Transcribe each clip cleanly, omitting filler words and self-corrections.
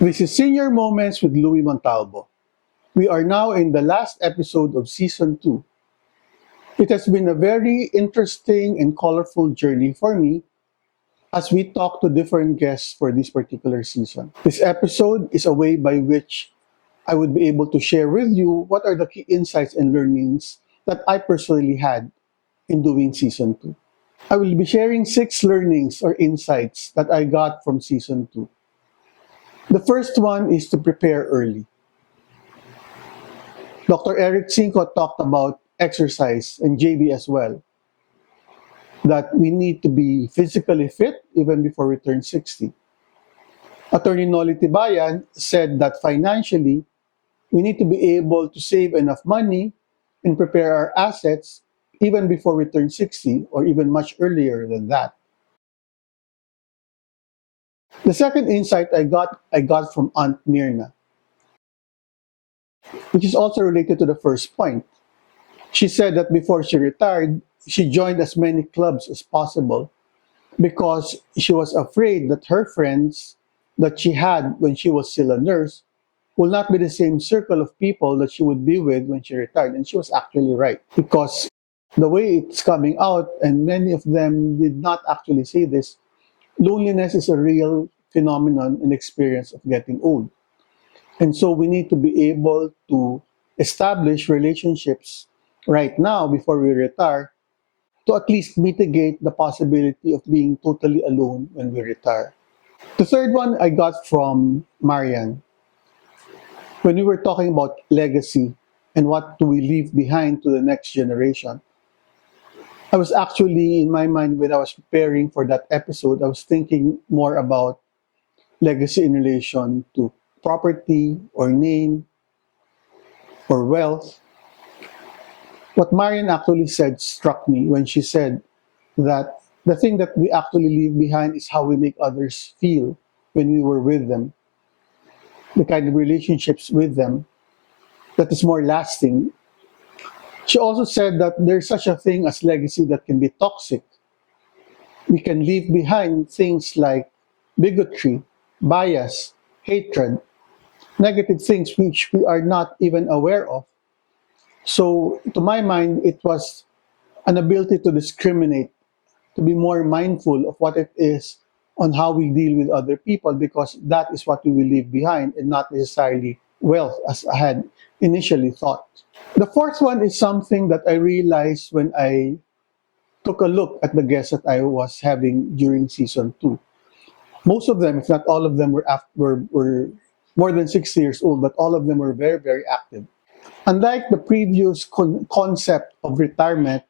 This is Senior Moments with Louie Montalbo. We are now in the last episode of Season 2. It has been a very interesting and colorful journey for me as we talk to different guests for this particular season. This episode is a way by which I would be able to share with you what are the key insights and learnings that I personally had in doing Season 2. I will be sharing 6 learnings or insights that I got from Season 2. The first one is to prepare early. Dr. Eric Cinco talked about exercise, and JB as well, that we need to be physically fit even before we turn 60. Attorney Noli Tibayan said that financially, we need to be able to save enough money and prepare our assets even before we turn 60 or even much earlier than that. The second insight I got from Aunt Mirna, which is also related to the first point. She said that before she retired, she joined as many clubs as possible because she was afraid that her friends that she had when she was still a nurse will not be the same circle of people that she would be with when she retired. And she was actually right, because the way it's coming out, and many of them did not actually say this, loneliness is a real phenomenon and experience of getting old. And so we need to be able to establish relationships right now before we retire to at least mitigate the possibility of being totally alone when we retire. The third one I got from Marian. When we were talking about legacy and what do we leave behind to the next generation, I was actually, in my mind, when I was preparing for that episode, I was thinking more about legacy in relation to property or name or wealth. What Marian actually said struck me when she said that the thing that we actually leave behind is how we make others feel when we were with them, the kind of relationships with them that is more lasting. She also said that there's such a thing as legacy that can be toxic. We can leave behind things like bigotry, bias, hatred, negative things which we are not even aware of. So, to my mind, it was an ability to discriminate, to be more mindful of what it is on how we deal with other people, because that is what we will leave behind and not necessarily wealth as I had initially thought. The fourth one is something that I realized when I took a look at the guests that I was having during season 2. Most of them, if not all of them, were more than 60 years old, but all of them were very, very active. Unlike the previous concept of retirement,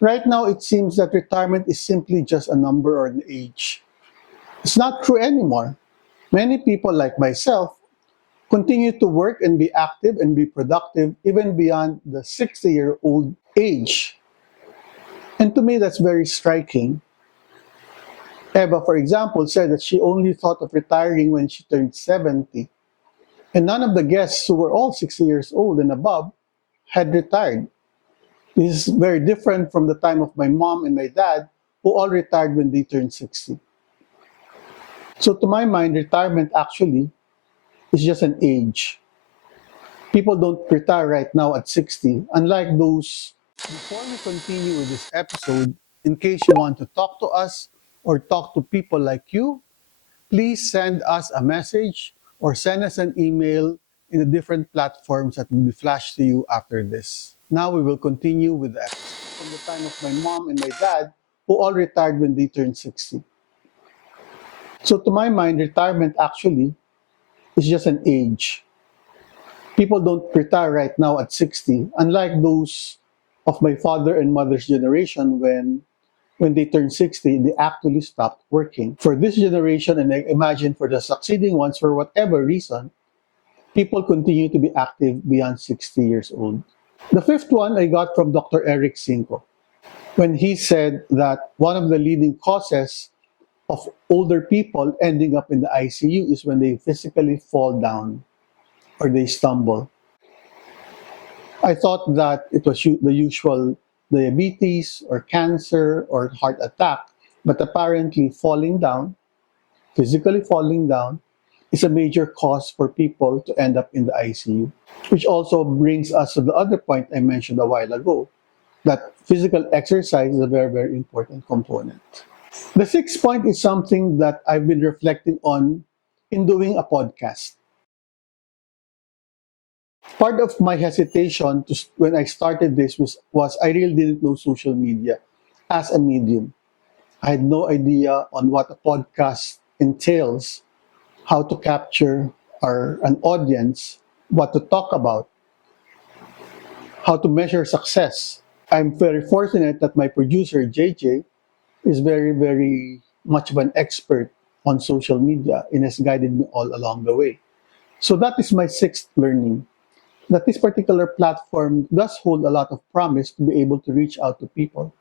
right now it seems that retirement is simply just a number or an age. It's not true anymore. Many people like myself continue to work and be active and be productive even beyond the 60-year-old age. And to me, that's very striking. Eva, for example, said that she only thought of retiring when she turned 70. And none of the guests who were all 60 years old and above had retired. This is very different from the time of my mom and my dad, who all retired when they turned 60. So to my mind, retirement actually is just an age. People don't retire right now at 60, unlike those. Before we continue with this episode, in case you want to talk to us or talk to people like you, please send us a message or send us an email in the different platforms that will be flashed to you after this. Now we will continue with that. From the time of my mom and my dad, who all retired when they turned 60. So to my mind, retirement actually is just an age. People don't retire right now at 60, unlike those of my father and mother's generation when they turned 60, they actually stopped working. For this generation, and I imagine for the succeeding ones, for whatever reason, people continue to be active beyond 60 years old. The fifth one I got from Dr. Eric Cinco, when he said that one of the leading causes of older people ending up in the ICU is when they physically fall down or they stumble. I thought that it was the usual diabetes or cancer or heart attack, but apparently falling down, physically falling down, is a major cause for people to end up in the ICU. Which also brings us to the other point I mentioned a while ago, that physical exercise is a very, very important component. The sixth point is something that I've been reflecting on in doing a podcast. Part of my hesitation when I started this was I really didn't know social media as a medium. I had no idea on what a podcast entails, how to capture an audience, what to talk about, how to measure success. I'm very fortunate that my producer, JJ, is very, very much of an expert on social media and has guided me all along the way. So that is my sixth learning, that this particular platform does hold a lot of promise to be able to reach out to people.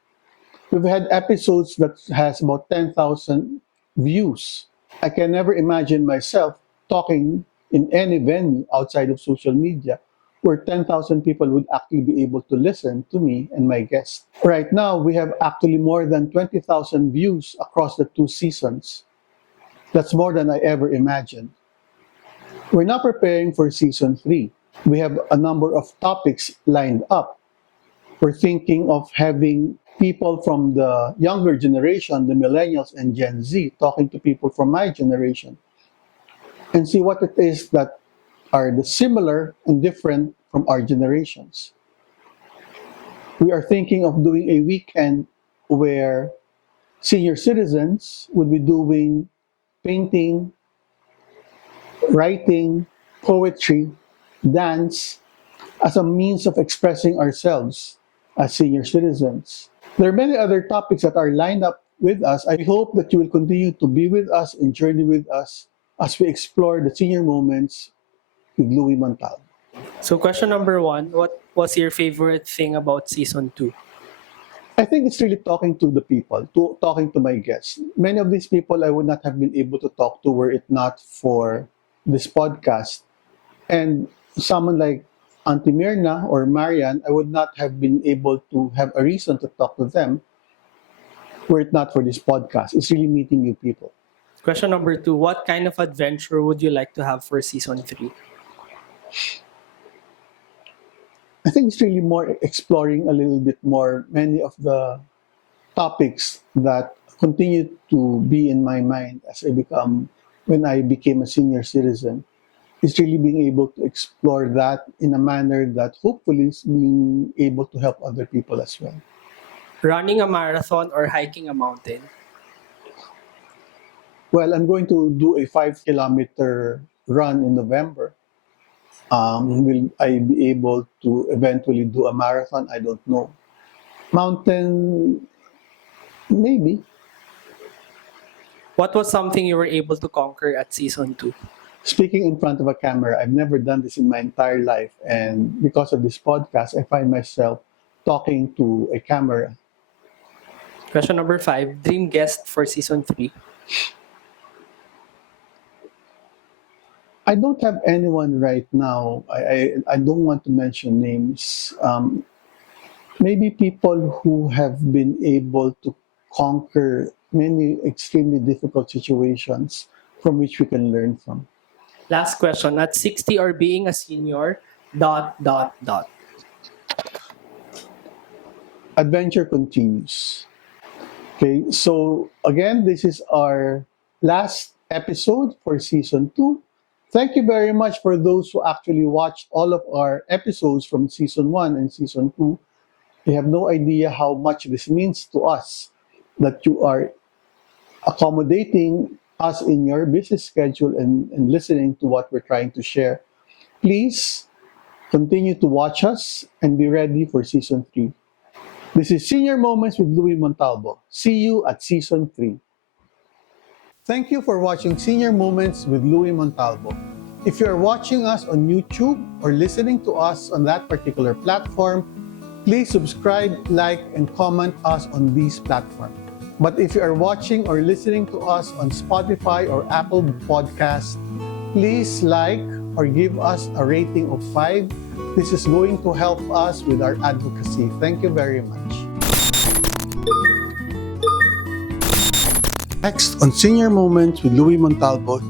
We've had episodes that has about 10,000 views. I can never imagine myself talking in any venue outside of social media where 10,000 people would actually be able to listen to me and my guests. Right now, we have actually more than 20,000 views across the two seasons. That's more than I ever imagined. We're now preparing for season 3. We have a number of topics lined up. We're thinking of having people from the younger generation, the millennials and Gen Z, talking to people from my generation and see what it is that are the similar and different from our generations. We are thinking of doing a weekend where senior citizens would be doing painting, writing, poetry, dance as a means of expressing ourselves as senior citizens. There are many other topics that are lined up with us. I hope that you will continue to be with us and journey with us as we explore the senior moments with Louie Montalbo. So question number 1, what was your favorite thing about season 2? I think it's really talking to the people, talking to my guests. Many of these people I would not have been able to talk to were it not for this podcast. And someone like Auntie Mirna or Marian, I would not have been able to have a reason to talk to them were it not for this podcast. It's really meeting new people. Question number 2, what kind of adventure would you like to have for season 3? I think it's really more exploring a little bit more many of the topics that continue to be in my mind when I became a senior citizen. It's really being able to explore that in a manner that hopefully is being able to help other people as well. Running a marathon or hiking a mountain? Well, I'm going to do a 5 kilometer run in November. Will I be able to eventually do a marathon? I don't know. Mountain, maybe. What was something you were able to conquer at season 2? Speaking in front of a camera, I've never done this in my entire life. And because of this podcast, I find myself talking to a camera. Question number 5, dream guest for season 3? I don't have anyone right now. I don't want to mention names. Maybe people who have been able to conquer many extremely difficult situations from which we can learn from. Last question, at 60 or being a senior, dot, dot, dot. Adventure continues. Okay, so again, this is our last episode for season 2. Thank you very much for those who actually watched all of our episodes from season 1 and season 2. You have no idea how much this means to us that you are accommodating us in your busy schedule and listening to what we're trying to share. Please continue to watch us and be ready for season 3. This is Senior Moments with Louie Montalbo. See you at season 3. Thank you for watching Senior Moments with Louie Montalbo. If you are watching us on YouTube or listening to us on that particular platform, please subscribe, like, and comment us on these platforms. But if you are watching or listening to us on Spotify or Apple Podcasts, please like or give us a rating of 5. This is going to help us with our advocacy. Thank you very much. Next on Senior Moments with Louie Montalbo,